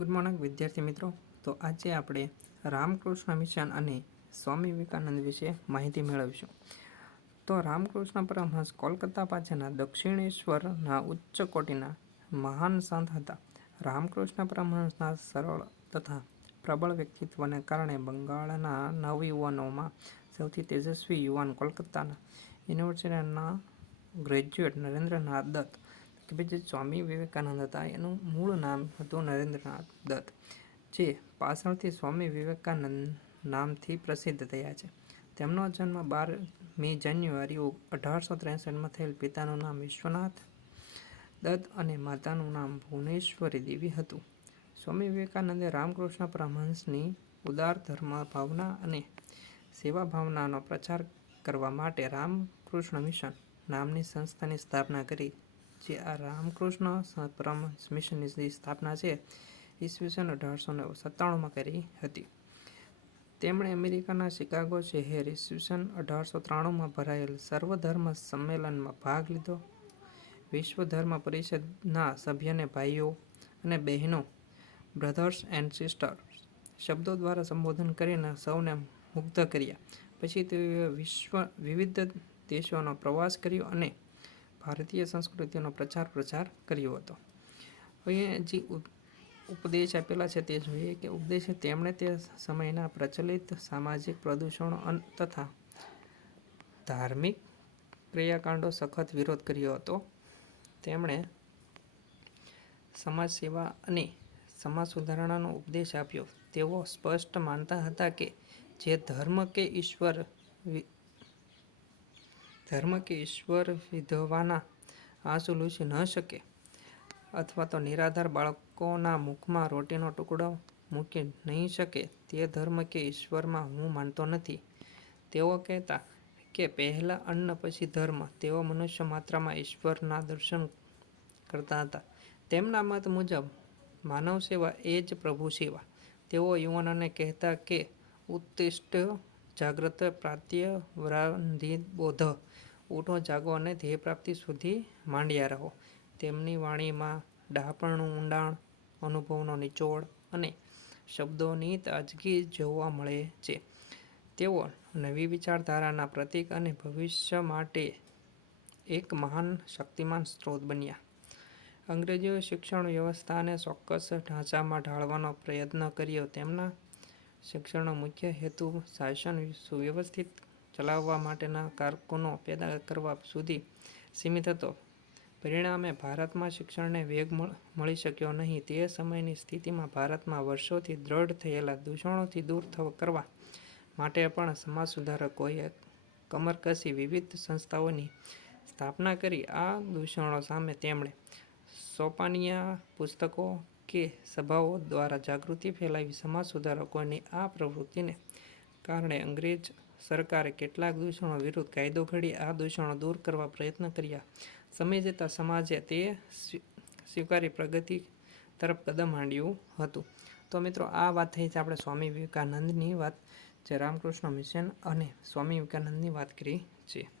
Good morning, વિદ્યાર્થી મિત્રો. તો આજે આપણે રામકૃષ્ણ મિશન અને સ્વામી વિવેકાનંદ વિશે માહિતી મેળવીશું. તો રામકૃષ્ણ પરમહંસ કોલકાતા પાસેના દક્ષિણેશ્વરના ઉચ્ચ કોટીના મહાન સંત હતા. રામકૃષ્ણ પરમહંસના સરળ તથા પ્રબળ વ્યક્તિત્વને કારણે બંગાળના નવયુવાનોમાં સૌથી તેજસ્વી યુવાન કોલકાતાના યુનિવર્સિટીના ગ્રેજ્યુએટ નરેન્દ્રનાથ દત્ત કે ભાઈ જે સ્વામી વિવેકાનંદ હતા. એનું મૂળ નામ હતું નરેન્દ્રનાથ દત્ત, જે પાછળથી સ્વામી વિવેકાનંદ નામથી પ્રસિદ્ધ થયા છે. તેમનો જન્મ બાર મે જાન્યુઆરી અઢારસો ત્રેસઠમાં થયેલ પિતાનું નામ વિશ્વનાથ દત્ત અને માતાનું નામ ભુવનેશ્વરી દેવી હતું. સ્વામી વિવેકાનંદે રામકૃષ્ણ પરમહંસની ઉદાર ધર્મ ભાવના અને સેવા ભાવનાનો પ્રચાર કરવા માટે રામકૃષ્ણ મિશન નામની સંસ્થાની સ્થાપના કરી. જે આ રામકૃષ્ણ મિશનની જે સ્થાપના છે, ઈસવીસન અઢારસો ને સત્તાણુંમાં કરી હતી. તેમણે અમેરિકાના શિકાગો શહેર ઈસવીસન અઢારસો ત્રાણુંમાં ભરાયેલ સર્વધર્મ સંમેલનમાં ભાગ લીધો. વિશ્વ ધર્મ પરિષદના સભ્યને ભાઈઓ અને બહેનો બ્રધર્સ એન્ડ સિસ્ટર્સ શબ્દો દ્વારા સંબોધન કરીને સૌને મુગ્ધ કર્યા. પછી તેઓએ વિશ્વ, વિવિધ દેશોનો પ્રવાસ કર્યો અને ભારતીય સંસ્કૃતિનો પ્રચાર પ્રચાર કર્યો હતો. અહીંયા જે ઉપદેશ આપેલા છે તે જોઈએ કે ઉપદેશ તેમણે તે સમયના પ્રચલિત સામાજિક પ્રદૂષણો તથા ધાર્મિક ક્રિયાકાંડો સખત વિરોધ કર્યો હતો. તેમણે સમાજ સેવા અને સમાજ સુધારણાનો ઉપદેશ આપ્યો. તેઓ સ્પષ્ટ માનતા હતા કે જે ધર્મ કે ઈશ્વર ધર્મ કે ઈશ્વર વિધવાના આંસુ લૂછી ન શકે. અથવા તો નિરાધાર બાળકોના મુખમાં રોટીનો ટુકડો મૂકી નહીં શકે. તે ધર્મ કે ઈશ્વરમાં હું માનતો નથી. તેઓ કહેતા કે પહેલાં અન્ન પછી ધર્મ. તેઓ મનુષ્ય માત્રામાં ઈશ્વરના દર્શન કરતા હતા. તેમના મત મુજબ માનવ સેવા એ જ પ્રભુ સેવા. તેઓ યુવાનોને કહેતા કે ઉત્તિષ્ઠ જાગ્રત પ્રાત્ય વરાંધિ બોધ. ઉઠો જાગો અને ધ્યેય પ્રાપ્તિ સુધી માંડ્યા રહો. તેમની વાણીમાં ડાપણનું ઊંડાણ, અનુભવનો નિચોડ અને શબ્દોની તાજગી જોવા મળે છે. તેઓ નવી વિચારધારાના પ્રતીક અને ભવિષ્ય માટે એક મહાન શક્તિમાન સ્ત્રોત બન્યા. અંગ્રેજોએ શિક્ષણ વ્યવસ્થાને ચોક્કસ ઢાંચામાં ઢાળવાનો પ્રયત્ન કર્યો. તેમના શિક્ષણનો મુખ્ય હેતુ શાસન સુવ્યવસ્થિત ચલાવવા માટેના કારકુનો પેદા કરવા સુધી સીમિત હતો. પરિણામે ભારતમાં શિક્ષણને વેગ મળી શક્યો નહીં. તે સમયની સ્થિતિમાં ભારતમાં વર્ષોથી દ્રઢ થયેલા દૂષણોથી દૂર કરવા માટે પણ સમાજ સુધારકોએ કમરકસી વિવિધ સંસ્થાઓની સ્થાપના કરી. આ દૂષણો સામે તેમણે સોપાનિયા પુસ્તકો કે સભાઓ દ્વારા જાગૃતિ ફેલાવી સમાજ સુધારકોની આ પ્રવૃત્તિને કારણે અંગ્રેજ સરકારે કેટલાક દૂષણો વિરુદ્ધ કાયદો ઘડી આ દૂષણો દૂર કરવા પ્રયત્ન કર્યા. સમય જતાં સમાજે તે સ્વીકારી પ્રગતિ તરફ કદમ માંડ્યું હતું. તો મિત્રો, આ વાત થઈ છે આપણે સ્વામી વિવેકાનંદની વાત. જે રામકૃષ્ણ મિશન અને સ્વામી વિવેકાનંદની વાત કરી છે.